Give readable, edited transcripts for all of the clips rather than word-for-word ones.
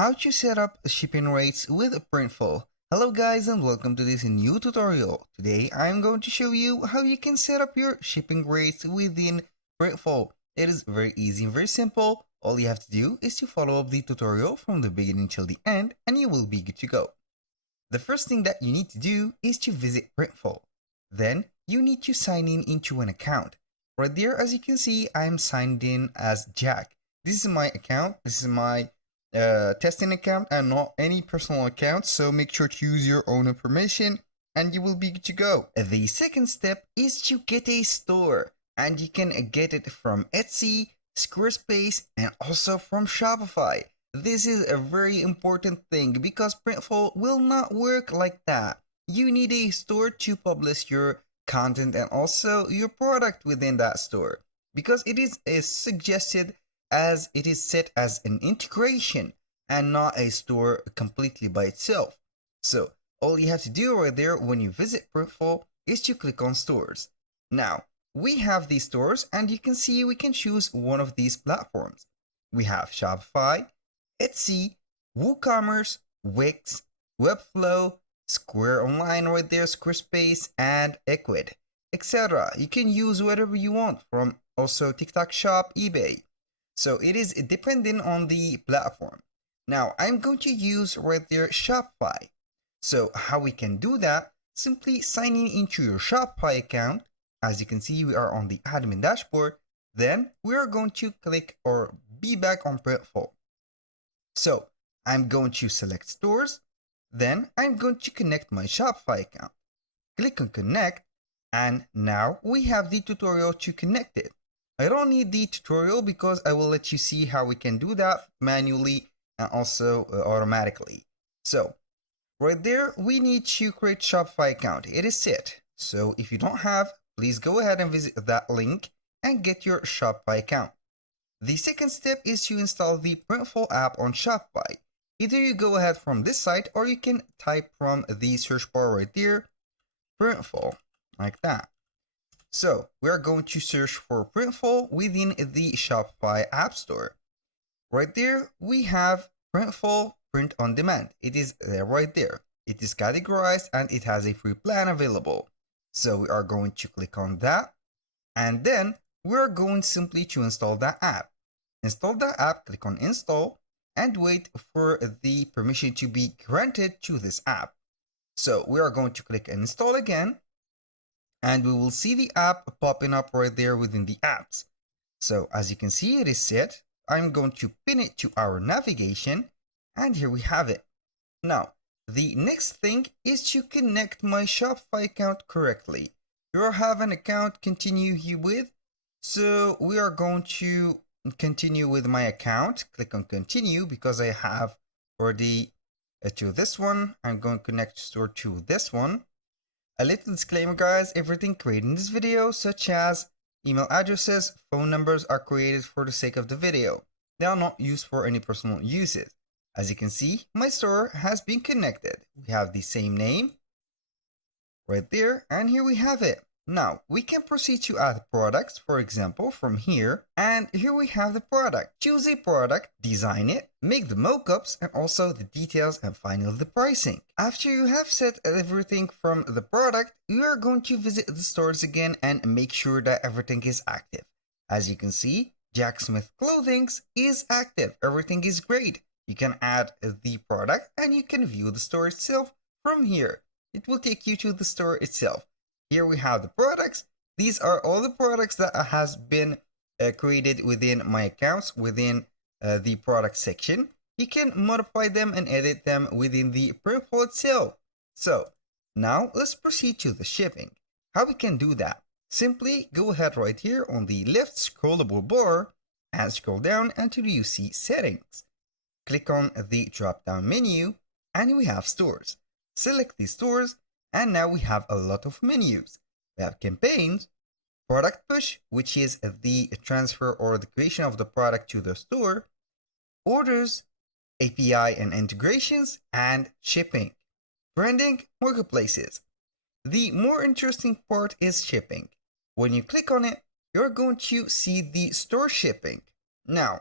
How to set up shipping rates with Printful. Hello guys and welcome to this new tutorial. Today I'm going to show you how you can set up your shipping rates within Printful. It is very easy and very simple. All you have to do is to follow up the tutorial from the beginning till the end and you will be good to go. The first thing that you need to do is to visit Printful. Then you need to sign in into an account. Right there, as you can see, I'm signed in as Jack. This is my account. This is my testing account and not any personal account, so make sure to use your own information and you will be good to go. The second step is to get a store, and you can get it from Etsy, Squarespace, and also from Shopify. This is a very important thing because Printful will not work like that. You need a store to publish your content and also your product within that store, because it is suggested as it is set as an integration and not a store completely by itself. So all you have to do right there when you visit Printful is to click on stores. Now we have these stores and you can see we can choose one of these platforms. We have Shopify, Etsy, WooCommerce, Wix, Webflow, Square Online right there, Squarespace, and Ecwid, etc. You can use whatever you want from also TikTok Shop, eBay. So it is depending on the platform. Now I'm going to use right there Shopify. So how we can do that? Simply signing into your Shopify account. As you can see, we are on the admin dashboard. Then we are going to click or be back on Printful. So I'm going to select stores. Then I'm going to connect my Shopify account. Click on connect, and now we have the tutorial to connect it. I don't need the tutorial because I will let you see how we can do that manually and also automatically. So right there, we need to create Shopify account. It is set. So if you don't have, please go ahead and visit that link and get your Shopify account. The second step is to install the Printful app on Shopify. Either you go ahead from this site or you can type from the search bar right there, Printful, like that. So we are going to search for Printful within the Shopify App Store. Right there, we have Printful Print on Demand. It is right there. It is categorized and it has a free plan available. So we are going to click on that. And then we are going simply to install that app. Install that app, click on install, and wait for the permission to be granted to this app. So we are going to click install again. And we will see the app popping up right there within the apps. So as you can see, it is set. I'm going to pin it to our navigation, and here we have it. Now, the next thing is to connect my Shopify account correctly. You have an account continue here with, so we are going to continue with my account. Click on continue because I have already to this one. I'm going to connect store to this one. A little disclaimer guys, everything created in this video, such as email addresses, phone numbers, are created for the sake of the video. They are not used for any personal uses. As you can see, my store has been connected. We have the same name right there, and here we have it. Now we can proceed to add products, for example, from here, and here we have the product. Choose a product, design it, make the mockups, and also the details, and finally the pricing. After you have set everything from the product, you are going to visit the stores again and make sure that everything is active. As you can see, Jack Smith Clothing is active. Everything is great. You can add the product and you can view the store itself from here. It will take you to the store itself. Here we have the products. These are all the products that has been created within my accounts within the product section. You can modify them and edit them within the Printful itself. So now let's proceed to the shipping. How we can do that? Simply go ahead right here on the left scrollable bar and scroll down until you see settings. Click on the drop down menu and we have stores. Select the stores. And now we have a lot of menus. We have campaigns, product push, which is the transfer or the creation of the product to the store, orders, API and integrations, and shipping. Branding, marketplaces. The more interesting part is shipping. When you click on it, you're going to see the store shipping. Now,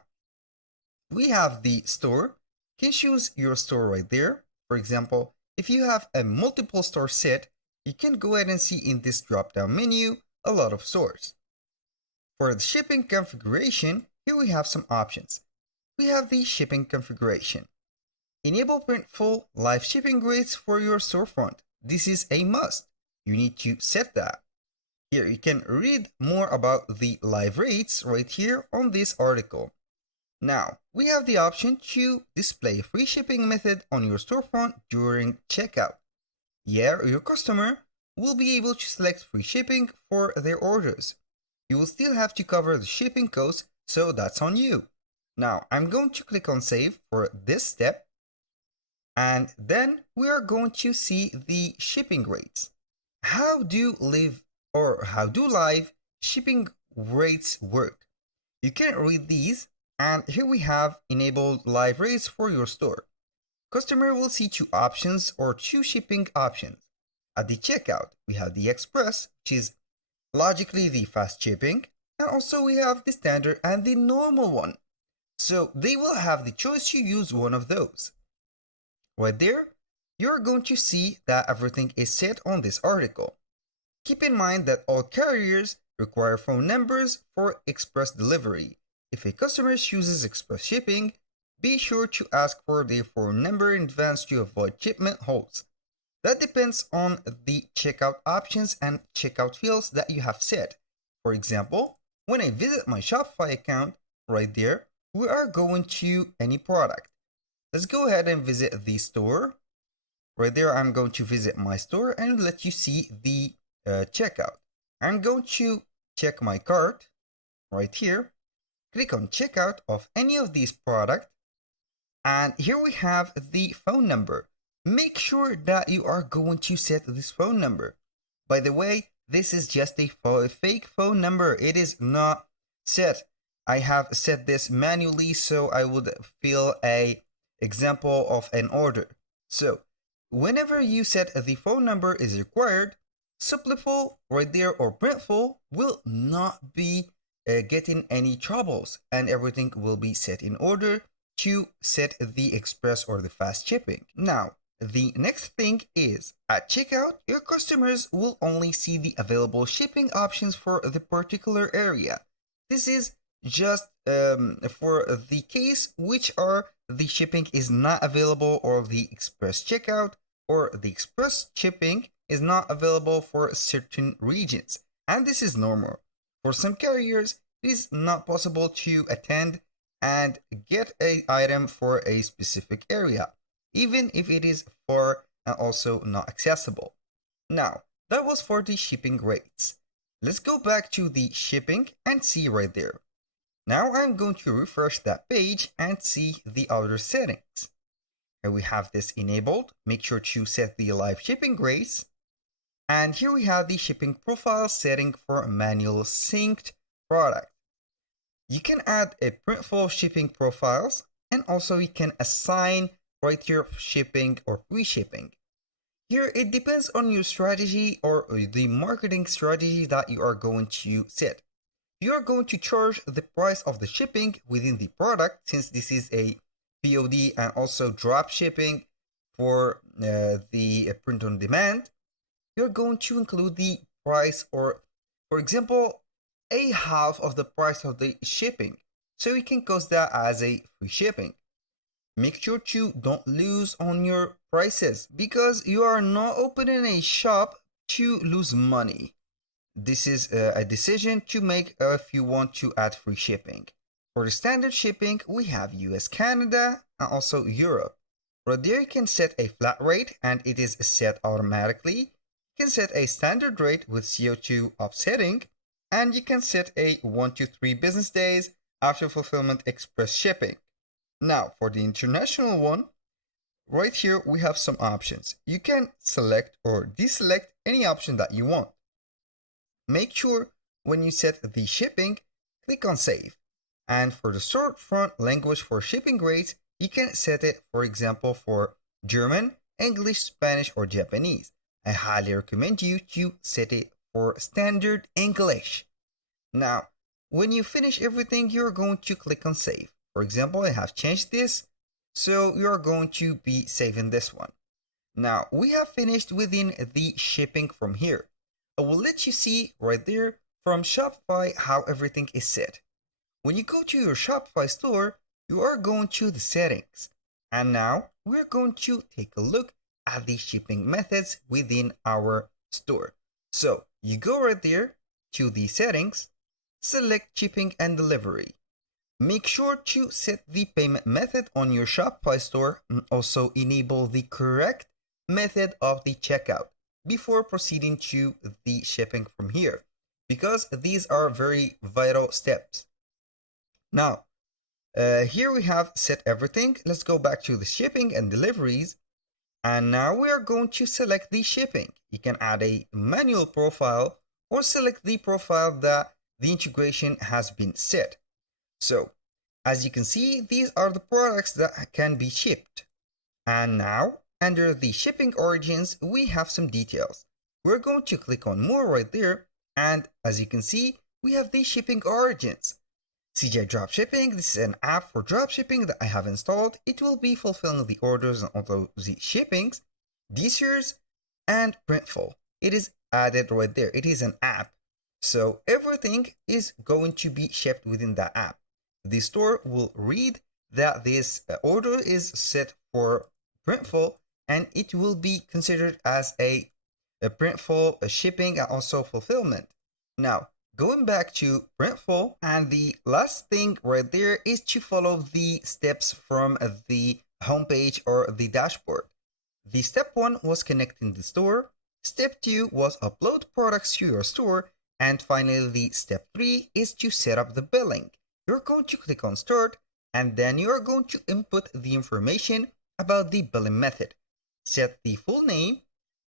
we have the store, you can choose your store right there. For example, if you have a multiple store set, you can go ahead and see in this drop down menu a lot of stores. For the shipping configuration, here we have some options. We have the shipping configuration. Enable Printful live shipping rates for your storefront. This is a must. You need to set that. Here you can read more about the live rates right here on this article. Now, we have the option to display a free shipping method on your storefront during checkout. Here, your customer will be able to select free shipping for their orders. You will still have to cover the shipping costs, so that's on you. Now, I'm going to click on save for this step, and then we are going to see the shipping rates. How do live shipping rates work? You can read these, and here we have enabled live rates for your store. Customer will see two options or two shipping options. At the checkout, we have the express, which is logically the fast shipping, and also we have the standard and the normal one. So they will have the choice to use one of those. Right there, you're going to see that everything is set on this article. Keep in mind that all carriers require phone numbers for express delivery. If a customer chooses express shipping, be sure to ask for their phone number in advance to avoid shipment holds. That depends on the checkout options and checkout fields that you have set. For example, when I visit my Shopify account, right there, we are going to any product. Let's go ahead and visit the store. Right there, I'm going to visit my store and let you see the checkout. I'm going to check my cart right here. Click on checkout of any of these products. And here we have the phone number. Make sure that you are going to set this phone number. By the way, this is just a fake phone number. It is not set. I have set this manually so I would fill a example of an order. So whenever you set the phone number is required, Shopify right there or Printful will not be getting any troubles, and everything will be set in order to set the express or the fast shipping. Now, the next thing is at checkout, your customers will only see the available shipping options for the particular area. This is just for the case which are the shipping is not available or the express checkout or the express shipping is not available for certain regions. And this is normal. For some carriers, it is not possible to attend and get an item for a specific area, even if it is far and also not accessible. Now, that was for the shipping rates. Let's go back to the shipping and see right there. Now I'm going to refresh that page and see the other settings. Here we have this enabled. Make sure to set the live shipping rates. And here we have the shipping profile setting for manual synced product. You can add a Printful shipping profiles, and also you can assign right here shipping or free shipping. Here it depends on your strategy or the marketing strategy that you are going to set. You are going to charge the price of the shipping within the product, since this is a POD and also drop shipping for the print on demand. You're going to include the price, or for example, a half of the price of the shipping, so you can cost that as a free shipping. Make sure to don't lose on your prices, because you are not opening a shop to lose money. This is a decision to make if you want to add free shipping. For the standard shipping, we have US, Canada, and also Europe. Right there you can set a flat rate and it is set automatically. You can set a standard rate with CO2 offsetting, and you can set a 1 to 3 business days after fulfillment express shipping. Now for the international one, right here we have some options. You can select or deselect any option that you want. Make sure when you set the shipping, click on save. And for the storefront language for shipping rates, you can set it, for example, for German, English, Spanish, or Japanese. I highly recommend you to set it for standard English. Now, when you finish everything, you're going to click on save. For example, I have changed this So you're going to be saving this one. Now we have finished within the shipping from here. I will let you see right there from Shopify how everything is set. When you go to your Shopify store, you are going to the settings. And now we're going to take a look at the shipping methods within our store. So you go right there to the settings, select shipping and delivery. Make sure to set the payment method on your Shopify store and also enable the correct method of the checkout before proceeding to the shipping from here, because these are very vital steps. Now, here we have set everything. Let's go back to the shipping and deliveries. And now we are going to select the shipping. You can add a manual profile or select the profile that the integration has been set. So, as you can see, these are the products that can be shipped. And now, under the shipping origins, we have some details. We're going to click on more right there. And as you can see, we have the shipping origins. CJ Dropshipping, this is an app for dropshipping that I have installed. It will be fulfilling the orders and all the shippings, DCers, and Printful. It is added right there. It is an app. So everything is going to be shipped within that app. The store will read that this order is set for Printful, and it will be considered as a Printful shipping and also fulfillment. Now, going back to Printful, and the last thing right there is to follow the steps from the homepage or the dashboard. The step 1 was connecting the store, step 2 was upload products to your store, and finally the step 3 is to set up the billing. You're going to click on start, and then you are going to input the information about the billing method. Set the full name,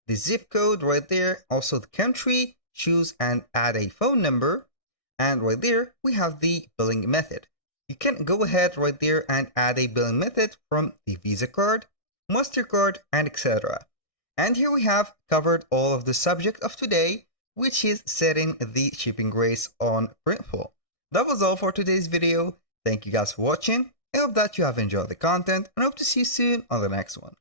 the zip code right there, also the country, choose and add a phone number, and right there we have the billing method. You can go ahead right there and add a billing method from the Visa card, MasterCard, and etc. And here we have covered all of the subject of today, which is setting the shipping rates on Printful. That was all for today's video. Thank you guys for watching. I hope that you have enjoyed the content and hope to see you soon on the next one.